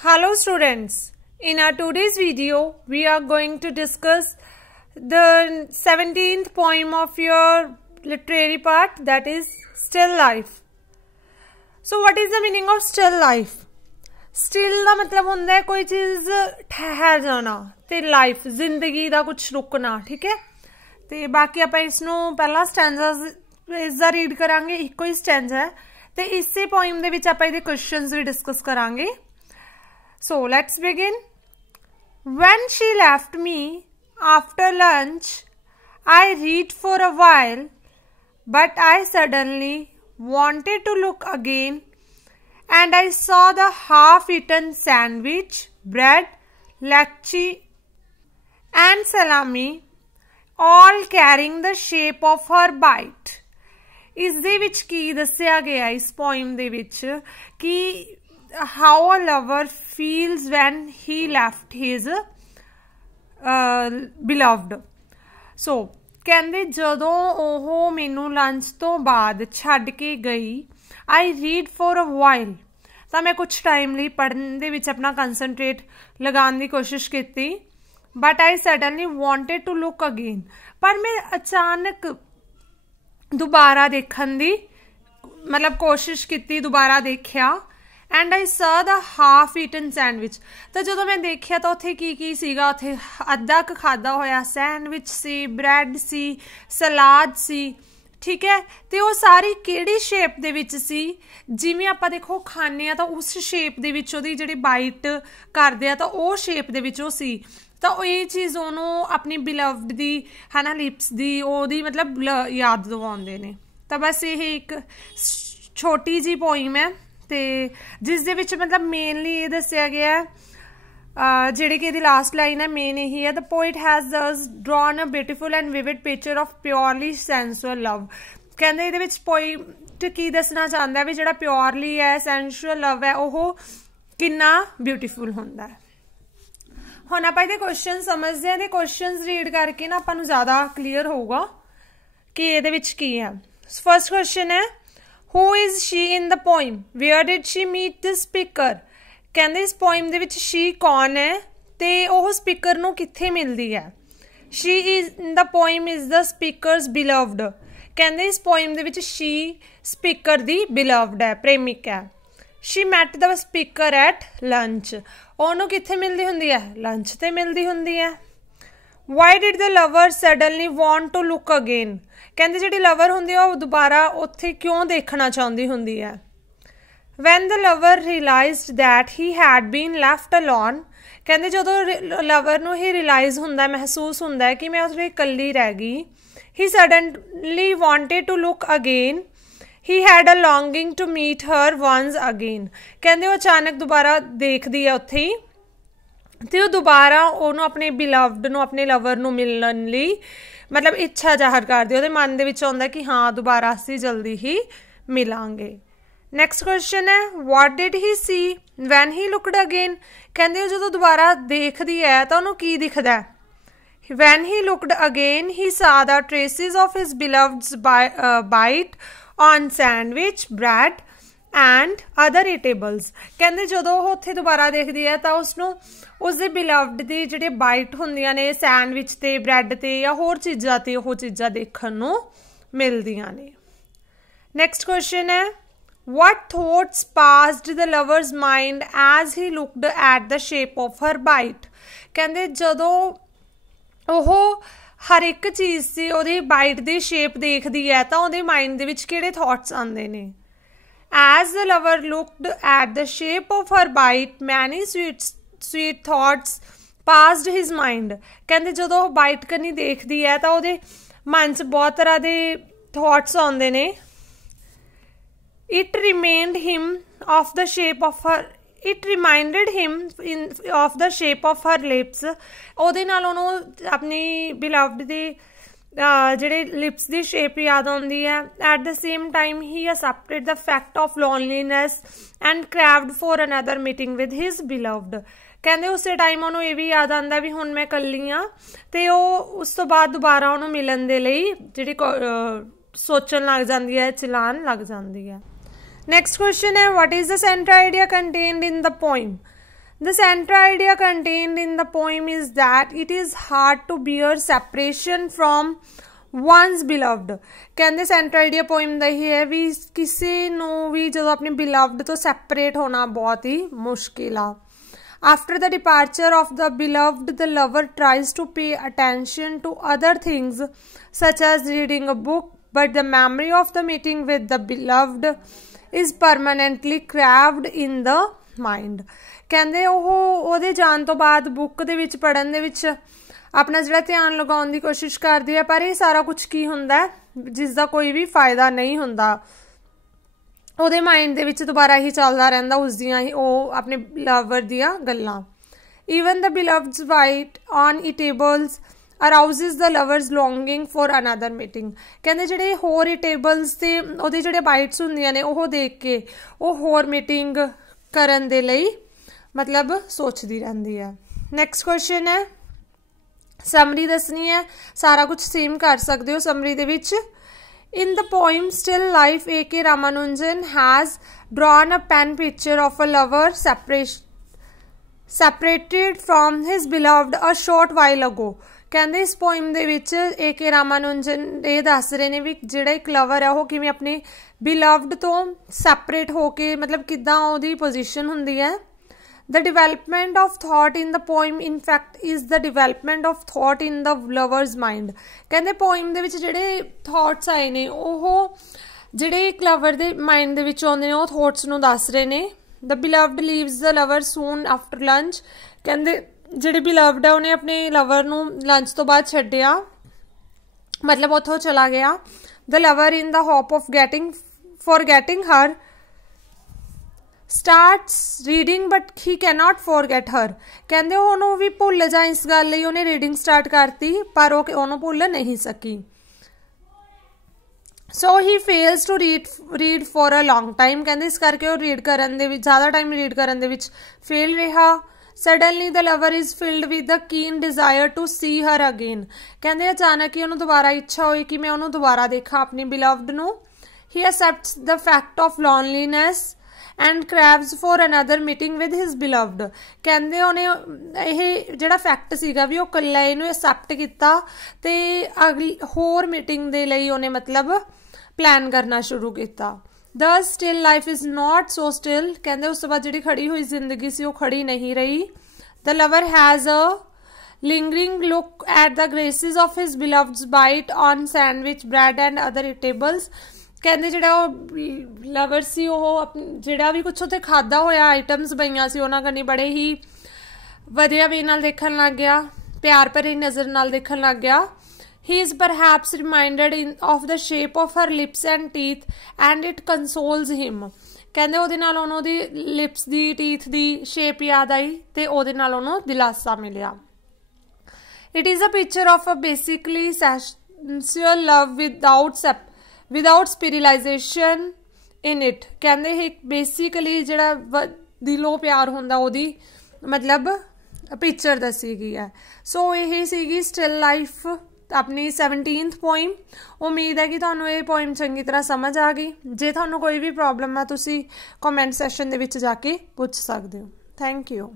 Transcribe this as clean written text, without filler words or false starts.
Hello students, in our today's video we are going to discuss the 17th poem of your literary part, that is Still Life. So what is the meaning of still life? Still ਦਾ मतलब ਹੁੰਦਾ है कोई चीज़ ठहर जाना ते life जिंदगी ਦਾ कुछ रुकना, ठीक है। ते बाकी ਆਪਾਂ ਇਸ ਨੂੰ ਪਹਿਲਾ ਸਟੈਂਜ਼ਾ ਇਸ ਦਾ ਰੀਡ ਕਰਾਂਗੇ, ਇੱਕੋ ਹੀ ਸਟੈਂਜ਼ਾ ਹੈ ਤੇ ਇਸੇ ਪੋਇਮ ਦੇ ਵਿੱਚ ਆਪਾਂ ਇਹਦੇ ਕੁਐਸਚਨਸ ਵੀ ਡਿਸਕਸ ਕਰਾਂਗੇ। So let's begin. When she left me after lunch, I read for a while, but I suddenly wanted to look again, and I saw the half-eaten sandwich, bread, lecchi, and salami, all carrying the shape of her bite. ਇਸ ਦੇ ਵਿੱਚ ਕੀ ਦੱਸਿਆ ਗਿਆ ਇਸ poem ਦੇ ਵਿੱਚ ਕਿ how a lover feels when he left his beloved. So ਕਹਿੰਦੇ ਜਦੋਂ ਉਹ ਮੈਨੂੰ ਲੰਚ ਤੋਂ ਬਾਅਦ ਛੱਡ ਕੇ ਗਈ, I read for a while, ਤਾਂ ਮੈਂ ਕੁਛ ਟਾਈਮ ਲਈ ਪੜ੍ਹਨ ਦੇ ਵਿੱਚ ਆਪਣਾ ਕੰਸਨਟਰੇਟ ਲਗਾਉਣ ਦੀ ਕੋਸ਼ਿਸ਼ ਕੀਤੀ, but I suddenly wanted to look again, ਪਰ ਮੈਂ ਅਚਾਨਕ ਦੁਬਾਰਾ ਦੇਖਣ ਦੀ ਮਤਲਬ ਕੋਸ਼ਿਸ਼ ਕੀਤੀ, ਦੁਬਾਰਾ ਦੇਖਿਆ and I saw the half-eaten sandwich. ਤਾਂ ਜਦੋਂ ਮੈਂ ਦੇਖਿਆ ਤਾਂ ਉੱਥੇ ਕੀ ਸੀਗਾ, ਉੱਥੇ ਅੱਧਾ ਕੁ ਖਾਧਾ ਹੋਇਆ ਸੈਂਡਵਿਚ ਸੀ, ਬ੍ਰੈਡ ਸੀ, ਸਲਾਦ ਸੀ, ਠੀਕ ਹੈ। ਤੇ ਉਹ ਸਾਰੀ ਕਿਹੜੀ ਸ਼ੇਪ ਦੇ ਵਿੱਚ ਸੀ, ਜਿਵੇਂ ਆਪਾਂ ਦੇਖੋ ਖਾਂਦੇ ਆ ਤਾਂ ਉਸ ਸ਼ੇਪ ਦੇ ਵਿੱਚ ਉਹਦੀ ਜਿਹੜੀ ਬਾਈਟ ਕਰਦੇ ਆ ਤਾਂ ਉਹ ਸ਼ੇਪ ਦੇ ਵਿੱਚ ਉਹ ਸੀ। ਤਾਂ ਇਹ ਚੀਜ਼ ਉਹਨੂੰ ਆਪਣੀ ਬਿਲਵਡ ਦੀ ਹੈ ਨਾ ਲਿਪਸ ਦੀ ਉਹਦੀ ਮਤਲਬ ਯਾਦ ਦਿਵਾਉਂਦੇ ਨੇ। ਤਾਂ ਬਸ ਇਹ ਇੱਕ ਛੋਟੀ ਜਿਹੀ ਪੋਇਮ ਹੈ ਤੇ ਜਿਸ ਦੇ ਵਿੱਚ ਮਤਲਬ ਮੇਨਲੀ ਇਹ ਦੱਸਿਆ ਗਿਆ ਜਿਹੜੀ ਕਿ ਇਹਦੀ ਲਾਸਟ ਲਾਈਨ ਹੈ ਮੇਨ ਇਹੀ ਹੈ, the poet has thus drawn a beautiful and vivid picture of purely sensual love. ਕਹਿੰਦੇ ਇਹਦੇ ਵਿੱਚ ਪੋਇਟ ਕੀ ਦੱਸਣਾ ਚਾਹੁੰਦਾ ਵੀ ਜਿਹੜਾ ਪਿਓਰਲੀ ਹੈ ਸੈਂਸੁਅਲ ਲਵ ਹੈ ਉਹ ਕਿੰਨਾ ਬਿਊਟੀਫੁਲ ਹੁੰਦਾ ਹੈ। ਹੁਣ ਆਪਾਂ ਇਹਦੇ ਕੁਐਸਚਨ ਸਮਝਦੇ ਹਾਂ ਤੇ ਕੁਐਸਚਨਸ ਰੀਡ ਕਰਕੇ ਨਾ ਆਪਾਂ ਨੂੰ ਜ਼ਿਆਦਾ ਕਲੀਅਰ ਹੋਊਗਾ ਕਿ ਇਹਦੇ ਵਿੱਚ ਕੀ ਹੈ। ਫਸਟ ਕੁਐਸਚਨ ਹੈ, who is she in the poem? Where did she meet the speaker? ਕਹਿੰਦੇ ਇਸ ਪੋਇਮ ਦੇ ਵਿੱਚ she ਕੌਣ ਹੈ ਤੇ ਉਹ ਸਪੀਕਰ ਨੂੰ ਕਿੱਥੇ ਮਿਲਦੀ ਹੈ। she is in the poem is the speaker's beloved. ਕਹਿੰਦੇ ਇਸ ਪੋਇਮ ਦੇ ਵਿੱਚ she ਸਪੀਕਰ ਦੀ beloved ਹੈ, ਪ੍ਰੇਮਿਕ ਹੈ। she met the speaker at lunch. ਉਹਨੂੰ ਕਿੱਥੇ ਮਿਲਦੀ ਹੁੰਦੀ ਹੈ, ਲੰਚ ਤੇ ਮਿਲਦੀ ਹੁੰਦੀ ਹੈ। why did the lover suddenly want to look again? ਕਹਿੰਦੇ ਜਿਹੜੀ ਲਵਰ ਹੁੰਦੀ ਆ ਉਹ ਦੁਬਾਰਾ ਉੱਥੇ ਕਿਉਂ ਦੇਖਣਾ ਚਾਹੁੰਦੀ ਹੁੰਦੀ ਹੈ। when the lover realized that he had been left alone, ਕਹਿੰਦੇ ਜਦੋਂ ਲਵਰ ਨੂੰ ਇਹ ਰਿਅਲਾਈਜ਼ ਹੁੰਦਾ, ਮਹਿਸੂਸ ਹੁੰਦਾ ਕਿ ਮੈਂ ਉਸਦੇ ਇਕੱਲੀ ਰਹਿ ਗਈ, he suddenly wanted to look again, he had a longing to meet her once again. ਕਹਿੰਦੇ ਉਹ ਅਚਾਨਕ ਦੁਬਾਰਾ ਦੇਖਦੀ ਹੈ ਉੱਥੇ ਹੀ ਤੇ ਉਹ ਦੁਬਾਰਾ ਉਹਨੂੰ ਆਪਣੇ ਬਿਲਵਡ ਨੂੰ ਆਪਣੇ ਲਵਰ ਨੂੰ ਮਿਲਣ ਲਈ ਮਤਲਬ ਇੱਛਾ ਜ਼ਾਹਰ ਕਰਦੀ, ਉਹਦੇ ਮਨ ਦੇ ਵਿੱਚ ਆਉਂਦਾ ਕਿ ਹਾਂ ਦੁਬਾਰਾ ਅਸੀਂ ਜਲਦੀ ਹੀ ਮਿਲਾਂਗੇ। ਨੈਕਸਟ ਕੁਐਸਚਨ ਹੈ, what did he C van he looked again? ਕਹਿੰਦੇ ਉਹ ਜਦੋਂ ਦੁਬਾਰਾ ਦੇਖਦੀ ਹੈ ਤਾਂ ਉਹਨੂੰ ਕੀ ਦਿਖਦਾ। Van he looked again he saw the traces of his beloved's bite on sandwich, bread and other eatables. ਕਹਿੰਦੇ ਜਦੋਂ ਉਹ ਉੱਥੇ ਦੁਬਾਰਾ ਦੇਖਦੀ ਹੈ ਤਾਂ ਉਸਨੂੰ ਉਸਦੇ ਬਿਲਵਡ ਦੀ ਜਿਹੜੇ ਬਾਈਟ ਹੁੰਦੀਆਂ ਨੇ ਸੈਂਡਵਿਚ ਤੇ ਬ੍ਰੈਡ ਤੇ ਜਾਂ ਹੋਰ ਚੀਜ਼ਾਂ ਤੇ ਉਹ ਚੀਜ਼ਾਂ ਦੇਖਣ ਨੂੰ ਮਿਲਦੀਆਂ ਨੇ। ਨੈਕਸਟ ਕੁਐਸਚਨ ਹੈ, what thoughts passed the lover's mind as he looked at the shape of her bite? ਕਹਿੰਦੇ ਜਦੋਂ ਉਹ ਹਰ ਇੱਕ ਚੀਜ਼ ਸੀ ਉਹਦੀ ਬਾਈਟ ਦੀ ਸ਼ੇਪ ਦੇਖਦੀ ਹੈ ਤਾਂ ਉਹਦੇ ਮਾਈਂਡ ਦੇ ਵਿੱਚ ਕਿਹੜੇ ਥਾਟਸ ਆਉਂਦੇ ਨੇ। as the lover looked at the shape of her bite, many sweet thoughts passed his mind. ਕਹਿੰਦੇ ਜਦੋਂ ਉਹ ਬਾਈਟ ਕਰਨੀ ਦੇਖਦੀ ਹੈ ਤਾਂ ਉਹਦੇ ਮਨ 'ਚ ਬਹੁਤ ਤਰ੍ਹਾਂ ਦੇ ਥਾਟਸ ਆਉਂਦੇ ਨੇ। it reminded him of the shape of her lips. ਉਹਦੇ ਨਾਲ ਉਹਨੂੰ ਆਪਣੀ ਬਿਲਵਡ ਦੀ ਜਿਹੜੇ ਲਿਪਸ ਦੀ ਸ਼ੇਪ ਯਾਦ ਆਉਂਦੀ ਹੈ। At the same time he accepted the fact of loneliness and craved for another meeting with his beloved. ਕਹਿੰਦੇ ਉਸੇ ਟਾਈਮ ਉਹਨੂੰ ਇਹ ਵੀ ਯਾਦ ਆਉਂਦਾ ਵੀ ਹੁਣ ਮੈਂ ਇਕੱਲੀ ਹਾਂ ਤੇ ਉਹ ਉਸ ਤੋਂ ਬਾਅਦ ਦੁਬਾਰਾ ਉਹਨੂੰ ਮਿਲਣ ਦੇ ਲਈ ਜਿਹੜੀ ਸੋਚਣ ਲੱਗ ਜਾਂਦੀ ਹੈ, ਚਲਾਉਣ ਲੱਗ ਜਾਂਦੀ ਹੈ। Next question है, what is the central idea contained in the poem? The central idea contained in the poem is that it is hard to bear separation from one's beloved. कहंदे सेंट्रल आइडिया पोइम ਦਾ ਇਹ ਹੈ ਵੀ ਕਿਸੇ ਨੂੰ ਵੀ ਜਦੋਂ ਆਪਣੇ beloved ਤੋਂ separate ਹੋਣਾ ਬਹੁਤ ਹੀ ਮੁਸ਼ਕਿਲ ਆ. After the departure of the beloved, the lover tries to pay attention to other things such as reading a book, but the memory of the meeting with the beloved is permanently carved in the mind. ਕਹਿੰਦੇ ਉਹ ਉਹਦੇ ਜਾਣ ਤੋਂ ਬਾਅਦ book ਦੇ ਵਿੱਚ ਪੜ੍ਹਨ ਦੇ ਵਿੱਚ ਆਪਣਾ ਜਿਹੜਾ ਧਿਆਨ ਲਗਾਉਣ ਦੀ ਕੋਸ਼ਿਸ਼ ਕਰਦੀ ਹੈ, ਪਰ ਇਹ ਸਾਰਾ ਕੁਝ ਕੀ ਹੁੰਦਾ ਜਿਸ ਦਾ ਕੋਈ ਵੀ ਫਾਇਦਾ ਨਹੀਂ ਹੁੰਦਾ. ਉਹਦੇ ਮਾਈਂਡ ਦੇ ਵਿੱਚ ਦੁਬਾਰਾ ਹੀ ਚੱਲਦਾ ਰਹਿੰਦਾ ਉਸਦੀਆਂ ਹੀ ਉਹ ਆਪਣੇ ਲਵਰ ਦੀਆਂ ਗੱਲਾਂ. Even the beloved's white on eatables arouses the lover's longing for another meeting. ਕਹਿੰਦੇ ਜਿਹੜੇ ਹੋਰ ਇਟੇਬਲਸ ਤੇ ਉਹਦੇ ਜਿਹੜੇ ਬਾਈਟਸ ਹੁੰਦੀਆਂ ਨੇ ਉਹ ਦੇਖ ਕੇ ਉਹ ਹੋਰ ਮੀਟਿੰਗ ਕਰਨ ਦੇ ਲਈ मतलब सोचती रहती है. नैक्सट क्वेश्चन है समरी दसनी है, सारा कुछ सेम कर सकते हो summary they which. In the poem Still Life, A.K. Ramanujan has drawn a pen picture of a lover separated from his beloved a short while ago. ਕਹਿੰਦੇ ਇਸ ਪੋਇਮ ਦੇ ਵਿੱਚ A.K. ਰਾਮਾਨੁਜਨ ਇਹ ਦੱਸ ਰਹੇ ਨੇ ਵੀ ਜਿਹੜਾ ਇੱਕ ਲਵਰ ਹੈ ਉਹ ਕਿਵੇਂ ਆਪਣੇ ਬਿਲਵਡ ਤੋਂ ਸੈਪਰੇਟ ਹੋ ਕੇ ਮਤਲਬ ਕਿੱਦਾਂ ਉਹਦੀ ਪੋਜੀਸ਼ਨ ਹੁੰਦੀ ਹੈ. The development of thought in the poem in fact is the development of thought in the lover's mind. ਕਹਿੰਦੇ ਪੋਇਮ ਦੇ ਵਿੱਚ ਜਿਹੜੇ ਥਾਟਸ ਆਏ ਨੇ ਉਹ ਜਿਹੜੇ ਇੱਕ ਲਵਰ ਦੇ ਮਾਈਂਡ ਦੇ ਵਿੱਚ ਆਉਂਦੇ ਨੇ ਉਹ ਥਾਟਸ ਨੂੰ ਦੱਸ ਰਹੇ ਨੇ. The beloved leaves the lover soon after lunch. ਕਹਿੰਦੇ ਜਿਹੜੇ ਬਿਲਵਡ ਆ ਉਹਨੇ ਆਪਣੇ ਲਵਰ ਨੂੰ ਲੰਚ ਤੋਂ ਬਾਅਦ ਛੱਡਿਆ ਮਤਲਬ ਉੱਥੋਂ ਚਲਾ ਗਿਆ. The lover in the hope of forgetting her starts reading but he cannot forget her. ਕਹਿੰਦੇ ਉਹਨੂੰ ਵੀ ਭੁੱਲ ਜਾ ਇਸ ਗੱਲ ਲਈ ਉਹਨੇ ਰੀਡਿੰਗ ਸਟਾਰਟ ਕਰਤੀ ਪਰ ਉਹ ਉਹਨੂੰ ਭੁੱਲ ਨਹੀਂ ਸਕੀ. So he fails to read for a long time. ਕਹਿੰਦੇ ਇਸ ਕਰਕੇ ਉਹ ਰੀਡ ਕਰਨ ਦੇ ਵਿੱਚ ਜ਼ਿਆਦਾ ਟਾਈਮ ਰੀਡ ਕਰਨ ਦੇ ਵਿੱਚ ਫੇਲ ਰਿਹਾ. Suddenly the lover is filled with the keen desire to see her again. ਕਹਿੰਦੇ ਅਚਾਨਕ ਹੀ ਉਹਨੂੰ ਦੁਬਾਰਾ ਇੱਛਾ ਹੋਈ ਕਿ ਮੈਂ ਉਹਨੂੰ ਦੁਬਾਰਾ ਦੇਖਾਂ ਆਪਣੀ ਬਿਲਵਡ ਨੂੰ. He accepts the fact of loneliness and craves for another meeting with his beloved. ਕਹਿੰਦੇ ਉਹਨੇ ਇਹ ਜਿਹੜਾ ਫੈਕਟ ਸੀਗਾ ਵੀ ਉਹ ਇਕੱਲਾ ਇਹਨੂੰ ਐਕਸੈਪਟ ਕੀਤਾ ਤੇ ਅਗਲੀ ਹੋਰ ਮੀਟਿੰਗ ਦੇ ਲਈ ਉਹਨੇ ਮਤਲਬ ਪਲਾਨ ਕਰਨਾ ਸ਼ੁਰੂ ਕੀਤਾ. Thus still life is not so still. ਕਹਿੰਦੇ ਉਸ ਤੋਂ ਬਾਅਦ ਜਿਹੜੀ ਖੜੀ ਹੋਈ ਜ਼ਿੰਦਗੀ ਸੀ ਉਹ ਖੜੀ ਨਹੀਂ ਰਹੀ. The lover has a lingering look at the graces of his beloved's bite on sandwich, bread and other eatables. ਕਹਿੰਦੇ ਜਿਹੜਾ ਉਹ ਲਵਰ ਸੀ ਉਹ ਜਿਹੜਾ ਵੀ ਕੁਛ ਉੱਥੇ ਖਾਧਾ ਹੋਇਆ ਆਈਟਮਸ ਪਈਆਂ ਸੀ ਉਹਨਾਂ ਕੰਨੀ ਬੜੇ ਹੀ ਵਧੀਆ ਵੇ ਨਾਲ ਦੇਖਣ ਲੱਗ ਗਿਆ, ਪਿਆਰ ਭਰੀ ਨਜ਼ਰ ਨਾਲ ਦੇਖਣ ਲੱਗ ਗਿਆ. He is perhaps reminded of the shape of her lips and teeth and it consoles him. ਕਹਿੰਦੇ ਉਹਦੇ ਨਾਲ ਉਹਨੂੰ ਉਹਦੀ ਲਿਪਸ ਦੀ ਟੀਥ ਦੀ ਸ਼ੇਪ ਯਾਦ ਆਈ ਤੇ ਉਹਦੇ ਨਾਲ ਉਹਨੂੰ ਦਿਲਾਸਾ ਮਿਲਿਆ. It is a picture of a basically sensual love without spiritualization in it. ਕਹਿੰਦੇ ਇਹ ਬੇਸਿਕਲੀ ਜਿਹੜਾ ਦਿਲੋਂ ਪਿਆਰ ਹੁੰਦਾ ਉਹਦੀ ਮਤਲਬ ਪਿਕਚਰ ਦੱਸੀ ਗਈ ਹੈ. ਸੋ ਇਹ ਸੀਗੀ ਸਟਿਲ ਲਾਈਫ ਆਪਣੀ 17th ਪੋਇਮ. ਉਮੀਦ ਹੈ ਕਿ ਤੁਹਾਨੂੰ ਇਹ ਪੋਇਮ ਚੰਗੀ ਤਰ੍ਹਾਂ ਸਮਝ ਆ ਗਈ. ਜੇ ਤੁਹਾਨੂੰ ਕੋਈ ਵੀ ਪ੍ਰੋਬਲਮ ਆ ਤੁਸੀਂ ਕਮੈਂਟ ਸੈਕਸ਼ਨ ਦੇ ਵਿੱਚ ਜਾ ਕੇ ਪੁੱਛ ਸਕਦੇ ਹੋ. Thank you.